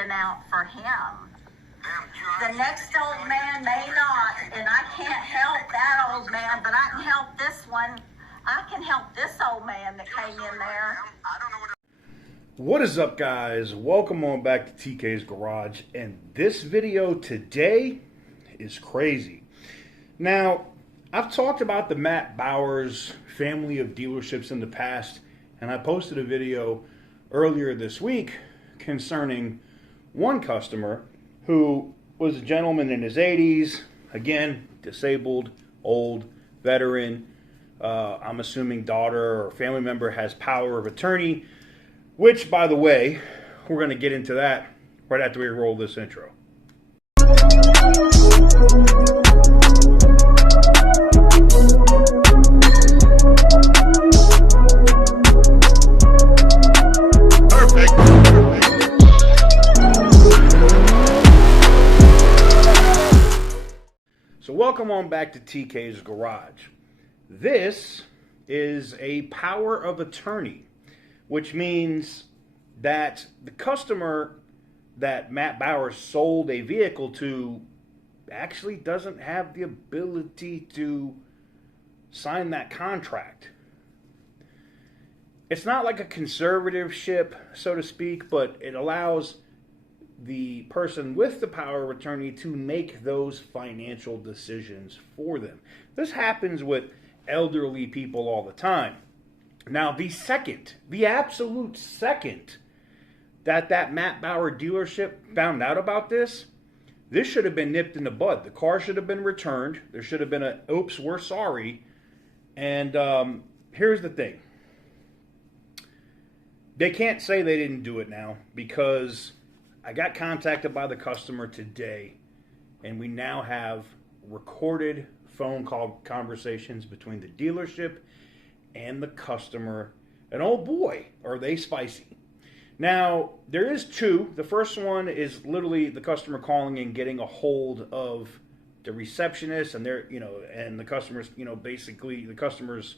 looking out for him. The next old man may not, and I can't help that old man, but I can help this one. I can help this old man that came in there. What is up, guys? Welcome on back to TK's Garage, and this video today is crazy. Now, I've talked about the Matt Bowers family of dealerships in the past, and I posted a video earlier this week concerning one customer who was a gentleman in his 80s, again, disabled, old, veteran. I'm assuming daughter or family member has power of attorney, which, by the way, we're going to get into that right after we roll this intro. So welcome on back to TK's Garage. This is a power of attorney, which means that the customer that Matt Bowers sold a vehicle to actually doesn't have the ability to sign that contract. It's not like a conservatorship, so to speak, but it allows the person with the power of attorney to make those financial decisions for them. This happens with elderly people all the time. Now, the absolute second that Matt Bauer dealership found out about this should have been nipped in the bud. The car should have been returned. There should have been a, oops, we're sorry. And here's the thing. They can't say they didn't do it now, because I got contacted by the customer today, and we now have recorded phone call conversations between the dealership and the customer. And oh boy, are they spicy. Now, there is two. The first one is literally the customer calling and getting a hold of the receptionist, and they're, and the customer's, basically the customer's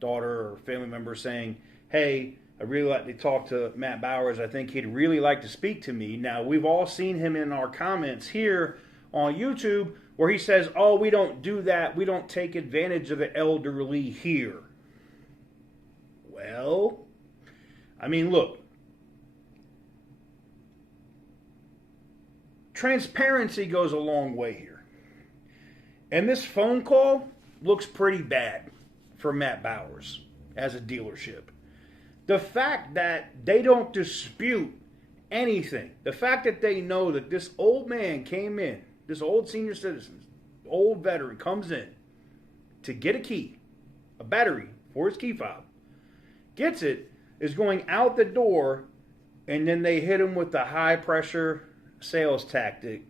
daughter or family member saying, "Hey, I really like to talk to Matt Bowers. I think he'd really like to speak to me." Now, we've all seen him in our comments here on YouTube where he says, "Oh, we don't do that. We don't take advantage of the elderly here." Well, I mean, look. Transparency goes a long way here. And this phone call looks pretty bad for Matt Bowers as a dealership. The fact that they don't dispute anything, the fact that they know that this old man came in, this old senior citizen, old veteran comes in to get a key, a battery for his key fob, gets it, is going out the door, and then they hit him with the high pressure sales tactic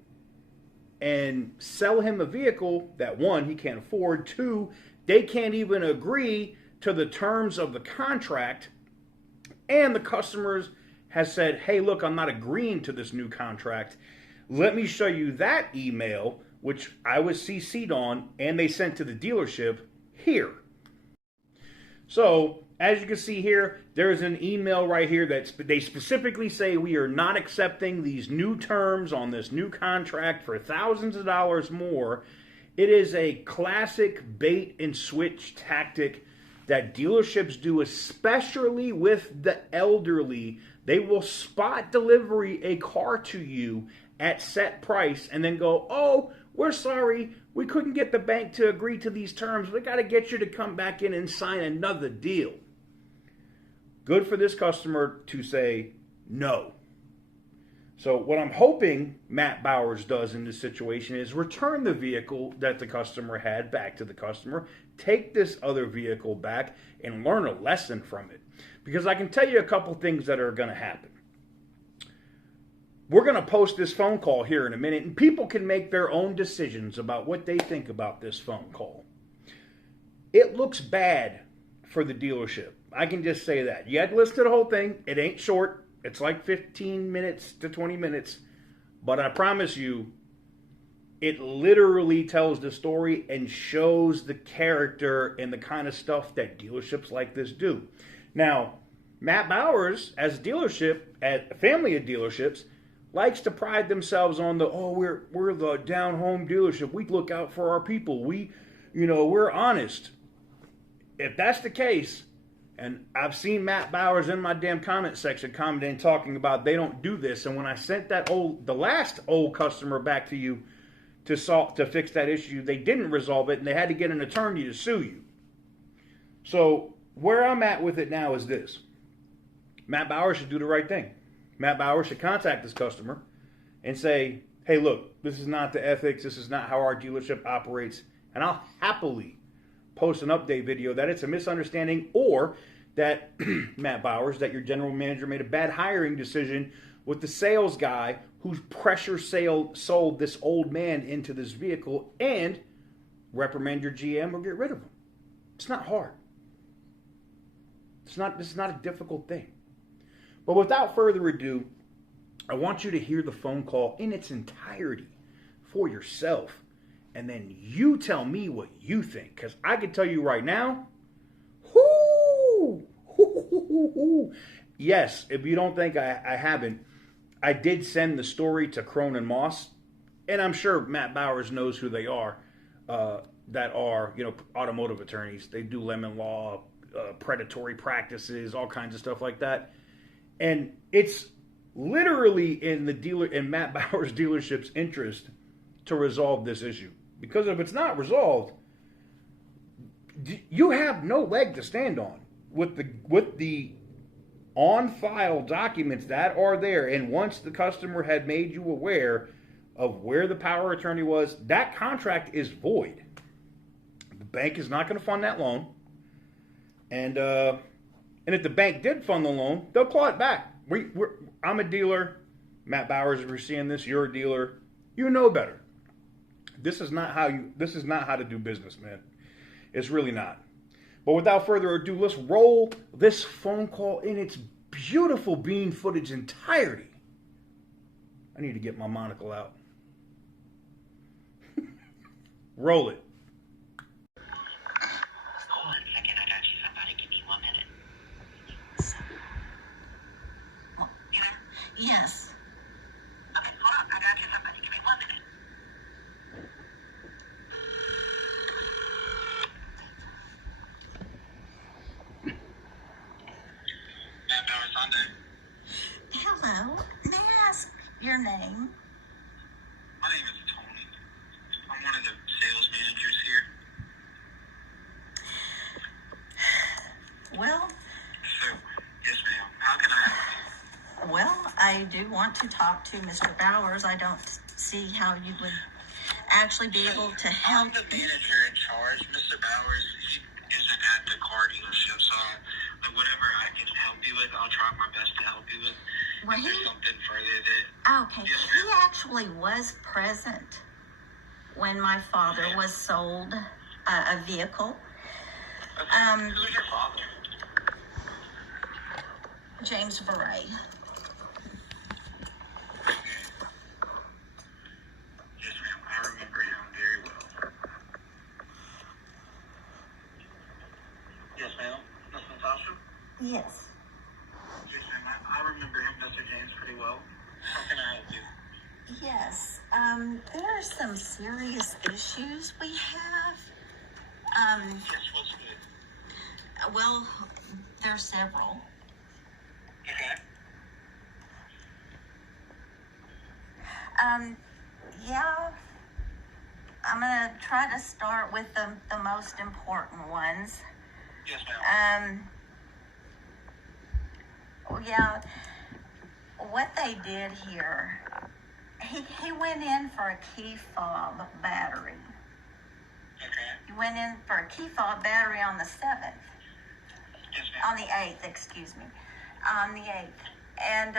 and sell him a vehicle that, one, he can't afford, two, they can't even agree to the terms of the contract. And the customers has said, "Hey, look, I'm not agreeing to this new contract. Let me show you that email," which I was CC'd on, and they sent to the dealership here. So, as you can see here, there's an email right here that they specifically say, "We are not accepting these new terms on this new contract for thousands of dollars more." It is a classic bait and switch tactic that dealerships do, especially with the elderly. They will spot delivery a car to you at set price and then go, "Oh, we're sorry, we couldn't get the bank to agree to these terms. We got to get you to come back in and sign another deal." Good for this customer to say no. So what I'm hoping Matt Bowers does in this situation is return the vehicle that the customer had back to the customer, take this other vehicle back, and learn a lesson from it. Because I can tell you a couple things that are going to happen. We're going to post this phone call here in a minute, and people can make their own decisions about what they think about this phone call. It looks bad for the dealership. I can just say that. You had to listen to the whole thing. It ain't short. It's like 15 minutes to 20 minutes. But I promise you, it literally tells the story and shows the character and the kind of stuff that dealerships like this do. Now, Matt Bowers, as a dealership, at a family of dealerships, likes to pride themselves on the, oh, we're the down home dealership. We look out for our people. We're honest. If that's the case, and I've seen Matt Bowers in my damn comment section commenting, talking about they don't do this. And when I sent the last old customer back to you to fix that issue, they didn't resolve it, and they had to get an attorney to sue you. So where I'm at with it now is this: Matt Bowers should do the right thing. Matt Bowers should contact this customer and say, hey, look, this is not the ethics. This is not how our dealership operates. And I'll happily post an update video that it's a misunderstanding, or that Matt Bowers, that your general manager made a bad hiring decision with the sales guy who's sold this old man into this vehicle, and reprimand your GM or get rid of him. It's not hard. This is not a difficult thing. But without further ado, I want you to hear the phone call in its entirety for yourself. And then you tell me what you think. Because I can tell you right now, yes, if you don't think I haven't, I did send the story to Crone and Moss. And I'm sure Matt Bowers knows who they are, that are, automotive attorneys. They do lemon law, predatory practices, all kinds of stuff like that. And it's literally in Matt Bowers' dealership's interest to resolve this issue. Because if it's not resolved, you have no leg to stand on with the on-file documents that are there. And once the customer had made you aware of where the power attorney was, that contract is void. The bank is not going to fund that loan. And if the bank did fund the loan, they'll claw it back. I'm a dealer. Matt Bowers, if you're seeing this, you're a dealer. You know better. This is not how to do business, man. It's really not. But without further ado, let's roll this phone call in its beautiful bean footage entirety. I need to get my monocle out. Roll it. Hold on a second, I got you somebody. Give me 1 minute. Yes. Okay, hold on, I got you somebody. Give me 1 minute. Matt Bowers Sunday. Hello. May I ask your name? My name is Tony. I'm one of the sales managers here. Well, So, yes ma'am, how can I help you? well, I do want to talk to Mr. Bowers. I don't see how you would actually be able to help. I'm the manager in charge. Mr. Bowers, he isn't at the car dealership, so whatever I can help you with, I'll try my best to help you with. Well, If there's something further that... Okay, Yes, he ma'am. actually was present when my father was sold a vehicle. Okay. Who's your father? James Beret. Yes, ma'am. I remember him very well. Yes, ma'am. Miss Natasha? Yes. Yes, ma'am. I remember him, Mr. James, pretty well. How can I help you? Yes. There are some serious issues we have. Yes, what's good? Well, there's several. Okay. Yeah. I'm gonna try to start with the most important ones. Yes, ma'am. Yeah, what they did here, he went in for a key fob battery. Okay. He went in for a key fob battery on the 7th. Yes, ma'am. On the 8th, excuse me. On the 8th. And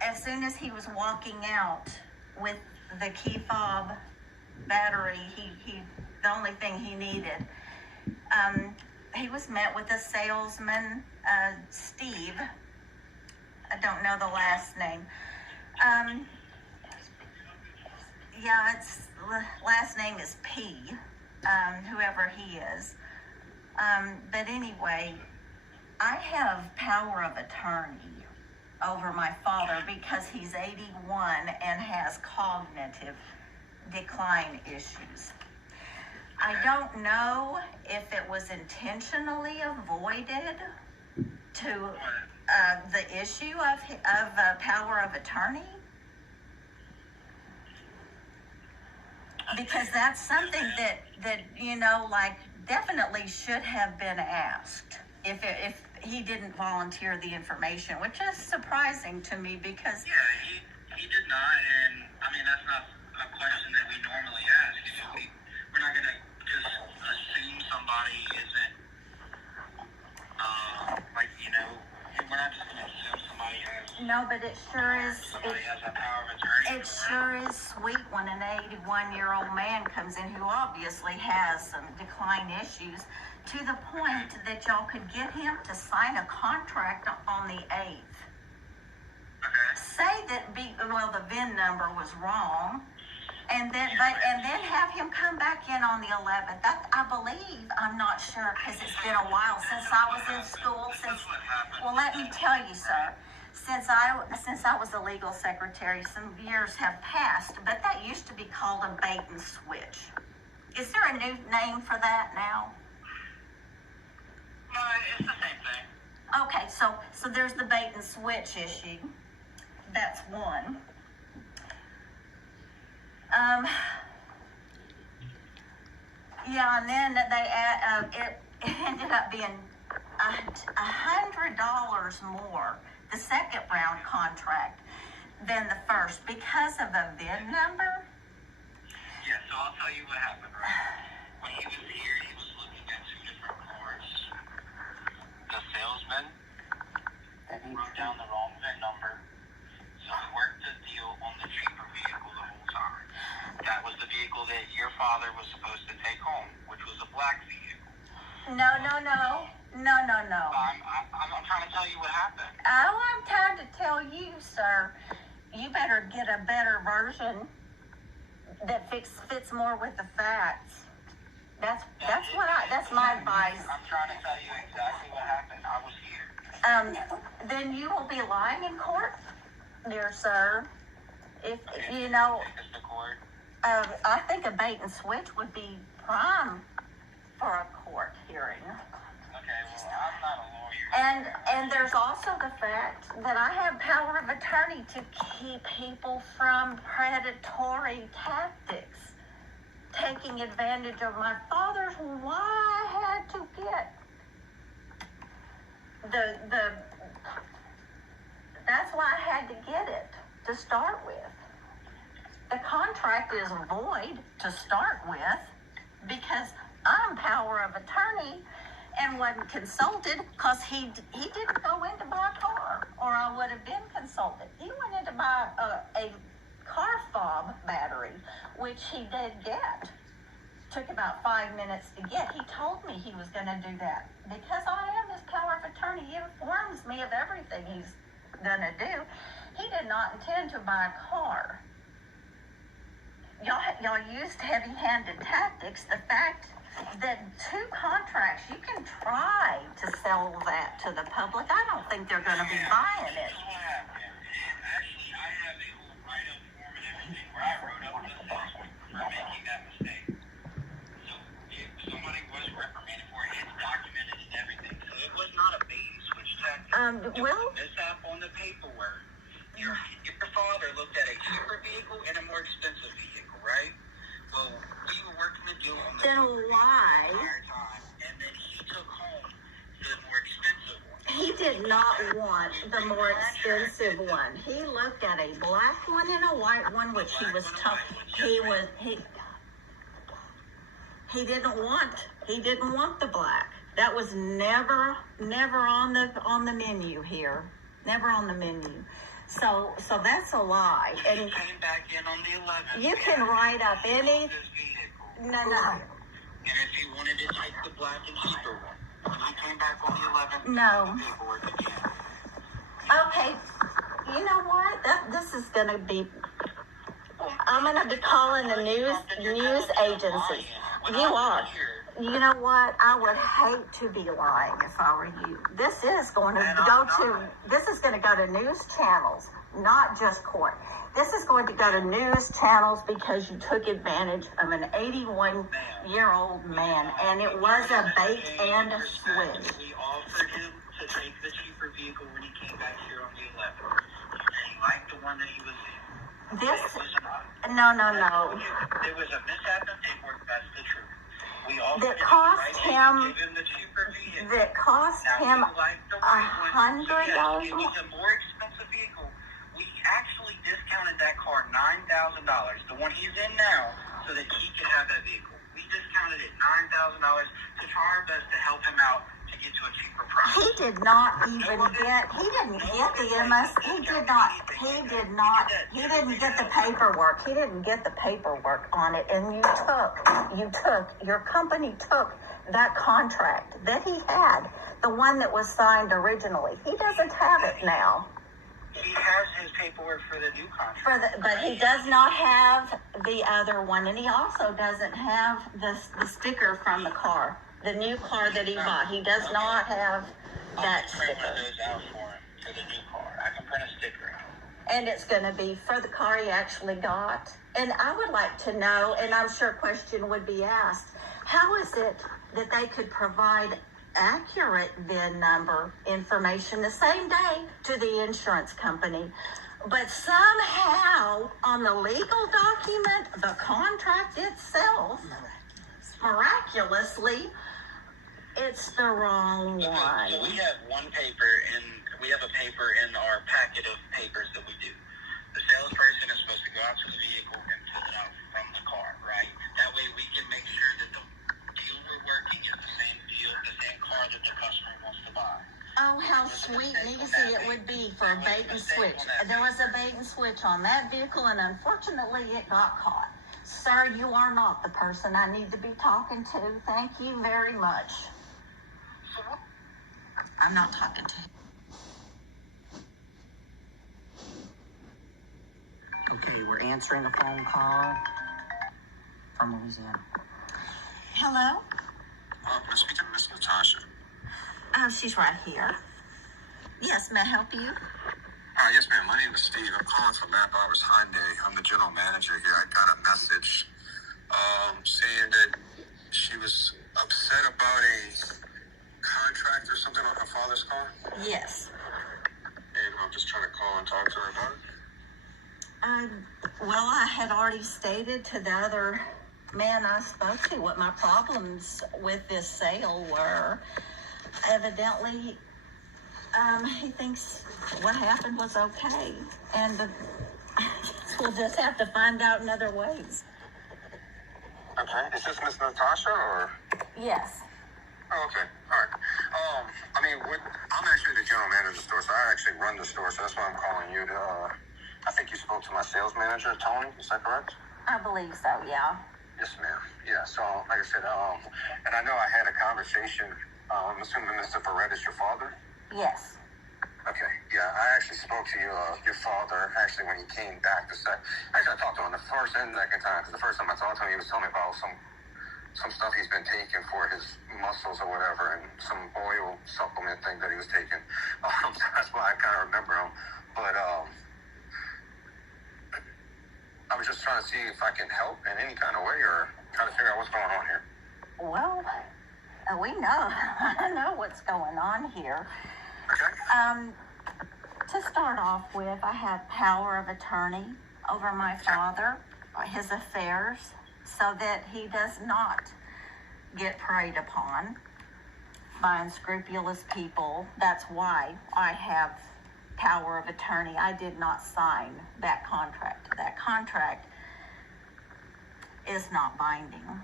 as soon as he was walking out with the key fob battery, the only thing he needed, he was met with a salesman, Steve. I don't know the last name. Yeah, last name is P, whoever he is. But anyway, I have power of attorney over my father because he's 81 and has cognitive decline issues. I don't know if it was intentionally avoided to the issue of power of attorney, because that's something that you know, like, definitely should have been asked if he didn't volunteer the information, which is surprising to me because he did not, and I mean that's not a question that we normally ask. You know, we're not gonna just assume somebody isn't like, you know, we're not just gonna assume somebody has. no, but it sure is. Somebody has a power of attorney. It sure is sweet when an 81-year-old man comes in who obviously has some decline issues, to the point that y'all could get him to sign a contract on the 8th. Say that the VIN number was wrong, and then have him come back in on the 11th. That, I believe, I'm not sure because it's been a while since I was in school. Well, let me tell you, sir. Since I was a legal secretary, some years have passed, but that used to be called a bait and switch. Is there a new name for that now? No, it's the same thing. Okay, so there's the bait and switch issue. That's one. Yeah, and then it ended up being $100 more, the second round contract, than the first because of a VIN number. Yeah, so I'll tell you what happened, right? When he was here, he was looking at 2 different cars. The salesman wrote down the wrong VIN number, so he worked the deal on the cheaper vehicle the whole time. That was the vehicle that your father was supposed to take home, which was a black vehicle. No. I'm trying to tell you what happened. All I'm trying to tell you, sir, you better get a better version that fits more with the facts. That's my advice. I'm trying to tell you exactly what happened. I was here. Then you will be lying in court, dear sir. If you know, It's the court. I think a bait and switch would be prime for a court hearing. Okay, well, I'm not a lawyer. And there's also the fact that I have power of attorney to keep people from predatory tactics, taking advantage of my father's. Why I had to get that's why I had to get it to start with. The contract is void to start with because I'm power of attorney and wasn't consulted because he didn't go in to buy a car, or I would have been consulted. He went in to buy a car fob battery, which he did get. Took about 5 minutes to get. He told me he was going to do that because I am his power of attorney. He informs me of everything he's going to do. He did not intend to buy a car. Y'all used heavy-handed tactics. The fact that 2 contracts, you can try to sell that to the public. I don't think they're going to be buying it. Actually, I have a whole write-up form and everything where I wrote up the system for making that mistake. So if somebody was reprimanded for it, it's documented and everything. So it was not a bait and switch tactic. It was a mishap on the paperwork. Your father looked at a cheaper vehicle and a more expensive vehicle, right? Well, we were working the deal on the Then why? entire time, and then he took home the more expensive one. He did not want the more expensive one. He looked at a black one and a white one, which he was told he didn't want the black. That was never on the menu here. Never on the menu. So that's a lie. And He came back in on the 11th. you can write up any. No. And if he wanted to take the black and cheaper one, when he came back on the 11th, No. the paperwork again. Okay, you know what? This is going to be. I'm going to be calling the news agencies. You are. You know what? I would hate to be lying if I were you. This is going to go to news channels, not just court. This is going to go to news channels because you took advantage of an 81-year-old man, and it was a bait and a switch. We offered him to take the cheaper vehicle when he came back here on the 11th. He liked the one that he was in. No. There was a mishap in paperwork, that's the truth. We offered That cost him. give him the cheaper vehicle. That cost him $100. Yes, it was a more expensive vehicle. We actually discounted that car $9,000, the one he's in now, so that he could have that vehicle. We discounted it $9,000 to try our best to help him out to get to a cheaper price. He did not even get. He didn't get the MS. He did not. He did not. He didn't get the paperwork. He didn't get the paperwork on it. And your company took that contract that he had, the one that was signed originally. He doesn't have it now. He has his paperwork for the new contract. But he does not have the other one, and he also doesn't have the sticker from the car, the new car that he bought. He does not have that sticker. I can print one of those out for him for the new car. I can print a sticker out. And it's going to be for the car he actually got. And I would like to know, and I'm sure a question would be asked, how is it that they could provide accurate VIN number information the same day to the insurance company, but somehow on the legal document, the contract itself, miraculously, it's the wrong one. So we have we have a paper in our packet of papers that we do. The salesperson is supposed to go out to the vehicle and fill it out from the car, right? That way we can make sure that the deal we're working is the same deal, the same car that the customer wants to buy. Oh, how sweet and easy it would be for a bait and switch. There was a bait and switch on that vehicle, and unfortunately it got caught. Sir, you are not the person I need to be talking to. Thank you very much. I'm not talking to you. Okay, we're answering a phone call from Louisiana. Hello? I'm speaking to Miss Natasha. Oh, she's right here. Yes, may I help you? Yes, ma'am. My name is Steve. I'm calling from Matt Barbers Hyundai. I'm the general manager here. I got a message saying that she was upset about a contract or something on her father's car. Yes. And I'm just trying to call and talk to her about it. Well, I had already stated to the other man I spoke to what my problems with this sale were. Evidently, he thinks what happened was okay, and we'll just have to find out in other ways. Okay. Is this Miss Natasha or? Yes. Oh, okay. All right. I'm actually the general manager of the store, so I actually run the store, so that's why I'm calling you to, I think you spoke to my sales manager, Tony, is that correct? I believe so, yeah. Yes, ma'am. Yeah, so, like I said, and I know I had a conversation, I'm assuming Mr. Barrett is your father? Yes. Okay, yeah, I actually spoke to your father, actually, when he came back to say, actually, I talked to him the first and second time, because the first time I talked to him, he was telling me about some stuff he's been taking for his muscles or whatever, and some oil supplement thing that he was taking. So that's why I kind of remember him. But I was just trying to see if I can help in any kind of way, or try to figure out what's going on here. Well, we know. I know what's going on here. Okay. To start off with, I have power of attorney over my father, his affairs, so that he does not get preyed upon by unscrupulous people. That's why I have power of attorney. I did not sign that contract. That contract is not binding.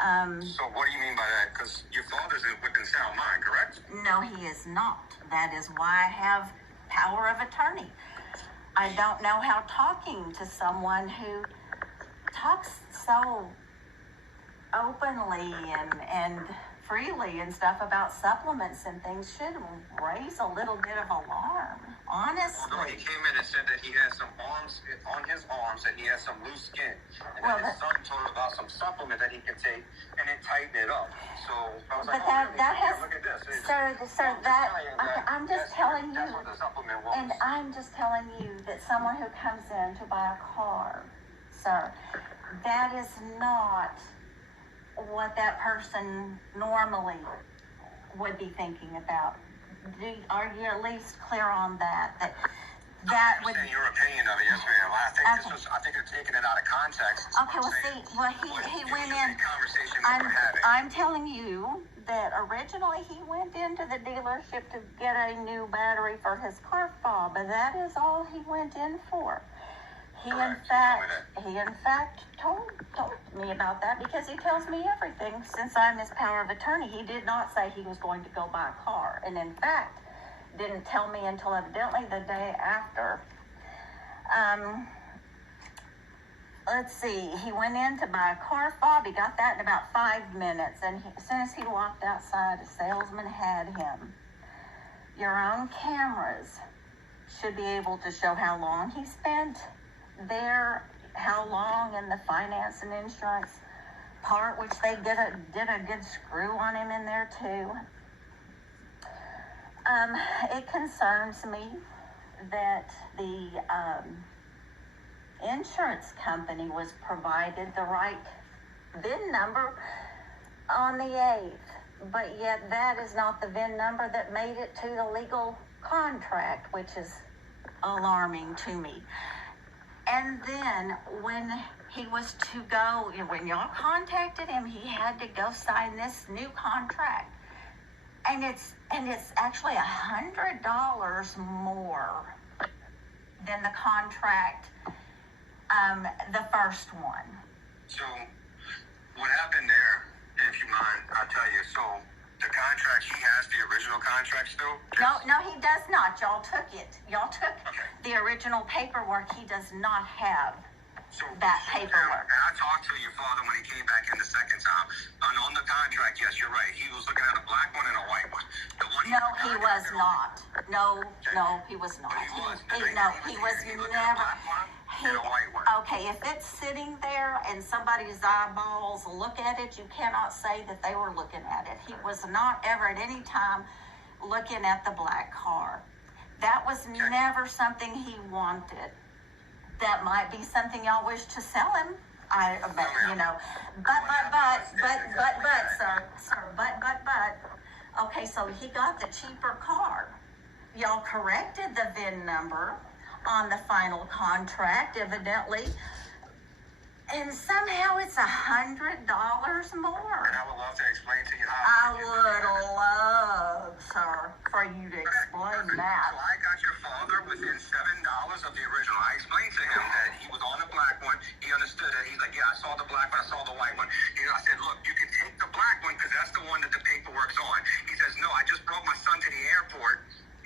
So what do you mean by that? Because your father's within sound mind, correct? No, he is not. That is why I have power of attorney. I don't know how talking to someone who talks so openly and freely and stuff about supplements and things should raise a little bit of alarm, honestly. Well, no, he came in and said that he had some arms, on his arms, that he had some loose skin. And Well, that his son told him about some supplement that he could take, and and it tightened it up. So I was But like, that has, look at this. sir, I'm just telling you, That's what the supplement was. and I'm just telling you that someone who comes in to buy a car, sir, that is not what that person normally would be thinking about. Are you at least clear on that? That I would. understand your opinion of it, yes, ma'am. I think you're taking it out of context. Okay, well, he went in. Conversation I'm, we're having. I'm telling you that originally he went into the dealership to get a new battery for his car fob, but that is all he went in for. He in fact told me about that because he tells me everything since I'm his power of attorney. He did not say he was going to go buy a car, and in fact, didn't tell me until evidently the day after. Let's see, he went in to buy a car fob. He got that in about 5 minutes, and as soon as he walked outside, a salesman had him. Your own cameras should be able to show how long he spent there, how long in the finance and insurance part, which they did a good screw on him in there too. It concerns me that the insurance company was provided the right VIN number on the 8th, but yet that is not the VIN number that made it to the legal contract, which is alarming to me. And then when he was to go, when y'all contacted him, he had to go sign this new contract. And it's actually $100 more than the contract, the first one. So, what happened there, if you mind, I'll tell you. So, the contract, he has the original contract still? No, he does not. Y'all took it. Y'all took the original paperwork. He does not have that paperwork. And I talked to your father when he came back in the second time. And on the contract, yes, you're right. He was looking at a black one and a white one. The one No, he was not. No, he was not. He was never. Okay, if it's sitting there and somebody's eyeballs look at it, you cannot say that they were looking at it. He was not ever at any time looking at the black car. That was never something he wanted. That might be something y'all wish to sell him. But, sir. Okay, so he got the cheaper car. Y'all corrected the VIN number on the final contract, evidently. And somehow it's $100 more. And I would love to explain to you I how. would love, sir, for you to explain that. So I got your father within $7 of the original. I explained to him that he was on the black one. He understood it. He's like, yeah, I saw the black one. I saw the white one. I said, look, you can take the black one because that's the one that the paperwork's on. He says, no, I just brought my son to the airport.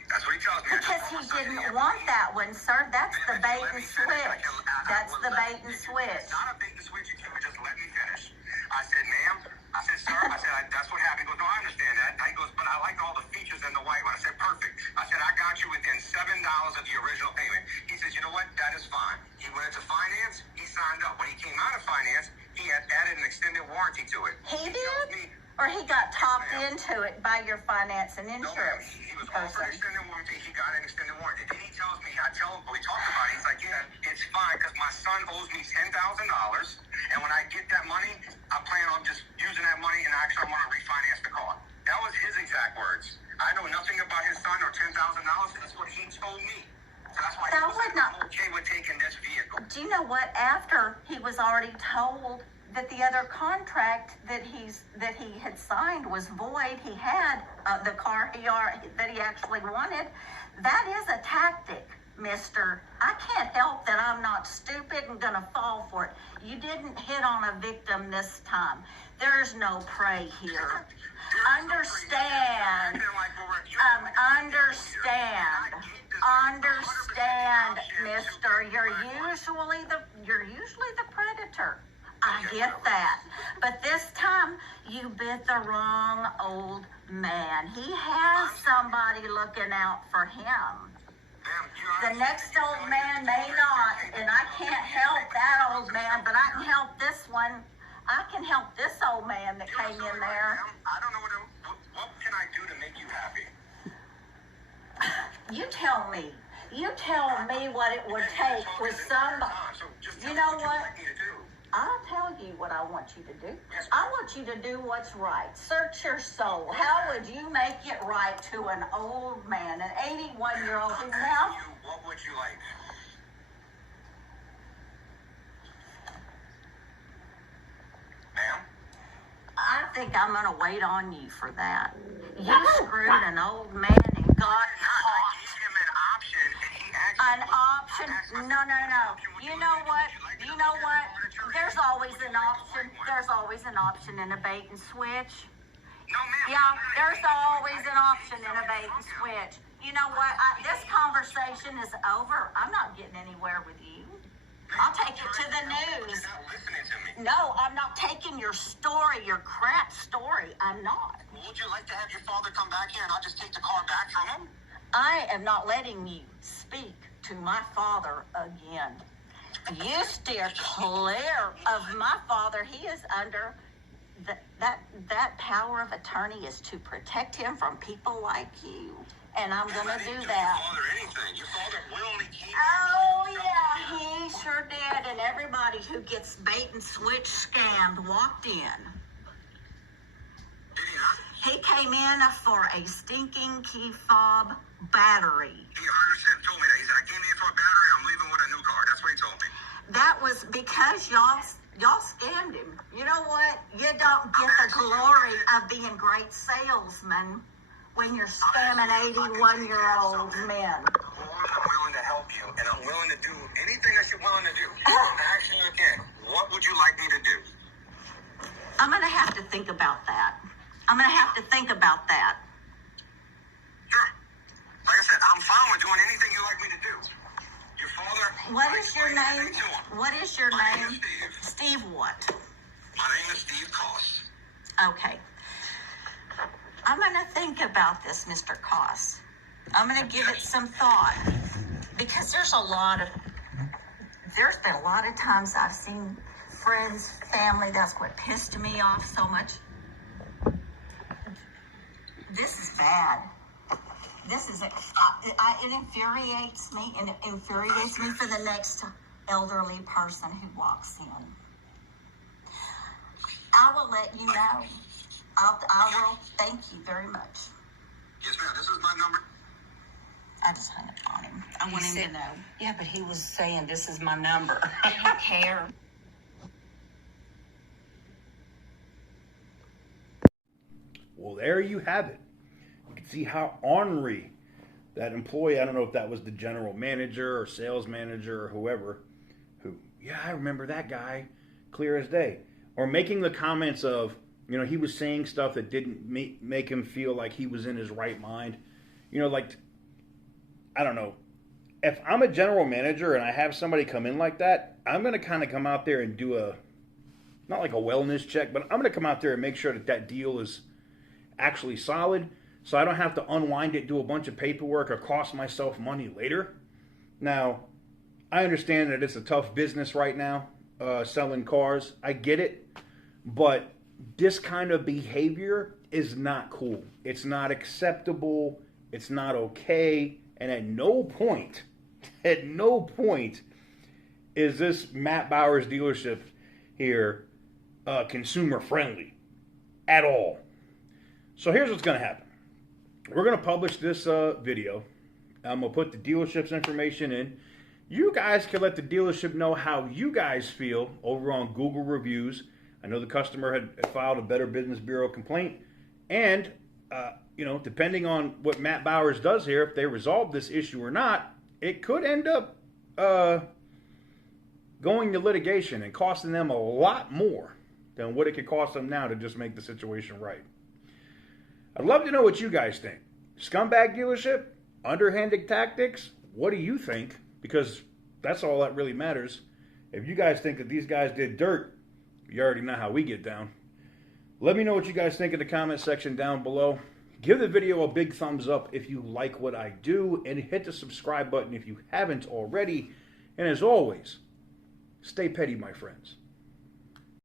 That's what he tells me. Because he didn't want that one, sir. That's the bait and switch. That's the bait and switch. It's not a bait and switch. You can just let me finish. I said, ma'am. I said, sir. I said, that's what happened. He goes, no, I understand that. He goes, but I like all the features in the white one. I said, perfect. I said, I got you within $7 of the original payment. He says, you know what? That is fine. He went into finance. He signed up. When he came out of finance, he had added an extended warranty to it. He did? Or he got talked into it by your finance and insurance he was offered an extended warranty. He got an extended warranty. Then he tells me, we talked about it. He's like, yeah, it's fine because my son owes me $10,000. And when I get that money, I plan on just using that money and actually I want to refinance the car. That was his exact words. I know nothing about his son or $10,000. That's what he told me. So that's why I'm okay with taking this vehicle. Do you know what? After he was already told that the other contract that he had signed was void, he had the car that he actually wanted. That is a tactic, mister. I can't help that I'm not stupid and gonna fall for it. You didn't hit on a victim this time. There's no prey here. Understand, mister. You're usually the predator. I get that. But this time, you bit the wrong old man. He has somebody looking out for him. The next old man may not, and I can't help that old man, but I can help this one. I can help this old man that came in there. I don't know what can I do to make you happy? You tell me. You tell me what it would take with somebody. You know what? I'll tell you what I want you to do. I want you to do what's right. Search your soul. How would you make it right to an old man, an 81-year-old who now... What would you like? Ma'am? I think I'm going to wait on you for that. You screwed an old man and got I caught. gave him an option, and he asked An me- option? I asked myself, No. would You like know to- what? would you like to You go know get what? a furniture? There's always Would you an like to option. like one? There's always an option in a bait and switch. No, ma'am. Yeah, there's always an option in a bait and switch. You know what? This conversation is over. I'm not getting anywhere with you. I'll take it to the news. You're not listening to me. No, I'm not taking your story, your crap story. I'm not. Would you like to have your father come back here, and I'll just take the car back from him? I am not letting you speak to my father again. You steer clear of my father. He is under that power of attorney is to protect him from people like you. And I'm going to do that. Your father anything. Your father willingly came. Oh, yeah, he sure did. And everybody who gets bait and switch scammed walked in. Did he not? He came in for a stinking key fob battery. He 100% told me that. He said, I came in for a battery. I'm leaving with a new car. That's what he told me. That was because y'all scammed him. You know what? You don't get the glory of being great salesmen when you're scamming 81-year-old men. I'm willing to help you, and I'm willing to do anything that you're willing to do. I'm asking you again, what would you like me to do? I'm going to have to think about that. I'm going to have to think about that. Sure. Like I said, I'm fine with doing anything you like me to do. Your father... What is your name? What is your My name? name is Steve Steve. what? My name is Steve Cost. Okay. I'm going to think about this, Mr. Koss. I'm going to give it some thought because there's been a lot of times I've seen friends, family, that's what pissed me off so much. This is bad. This is, it infuriates me, and it infuriates me for the next elderly person who walks in. I will let you know. I will. Thank you very much. Yes, ma'am. This is my number. I just hung up on him. I want him to know. Yeah, but he was saying this is my number. I don't care. Well, there you have it. You can see how ornery that employee, I don't know if that was the general manager or sales manager or whoever, yeah, I remember that guy, clear as day. Or making the comments of, he was saying stuff that didn't make him feel like he was in his right mind. Like, I don't know. If I'm a general manager and I have somebody come in like that, I'm going to kind of come out there and do not like a wellness check, but I'm going to come out there and make sure that deal is actually solid, so I don't have to unwind it, do a bunch of paperwork, or cost myself money later. Now, I understand that it's a tough business right now, selling cars. I get it, but this kind of behavior is not cool. It's not acceptable. It's not okay. And at no point is this Matt Bowers dealership here consumer friendly at all. So here's what's going to happen. We're going to publish this video. I'm going to put the dealership's information in. You guys can let the dealership know how you guys feel over on Google reviews. I know the customer had filed a Better Business Bureau complaint. And, depending on what Matt Bowers does here, if they resolve this issue or not, it could end up going to litigation and costing them a lot more than what it could cost them now to just make the situation right. I'd love to know what you guys think. Scumbag dealership? Underhanded tactics? What do you think? Because that's all that really matters. If you guys think that these guys did dirt, you already know how we get down. Let me know what you guys think in the comment section down below. Give the video a big thumbs up if you like what I do, and hit the subscribe button if you haven't already. And as always, stay petty, my friends.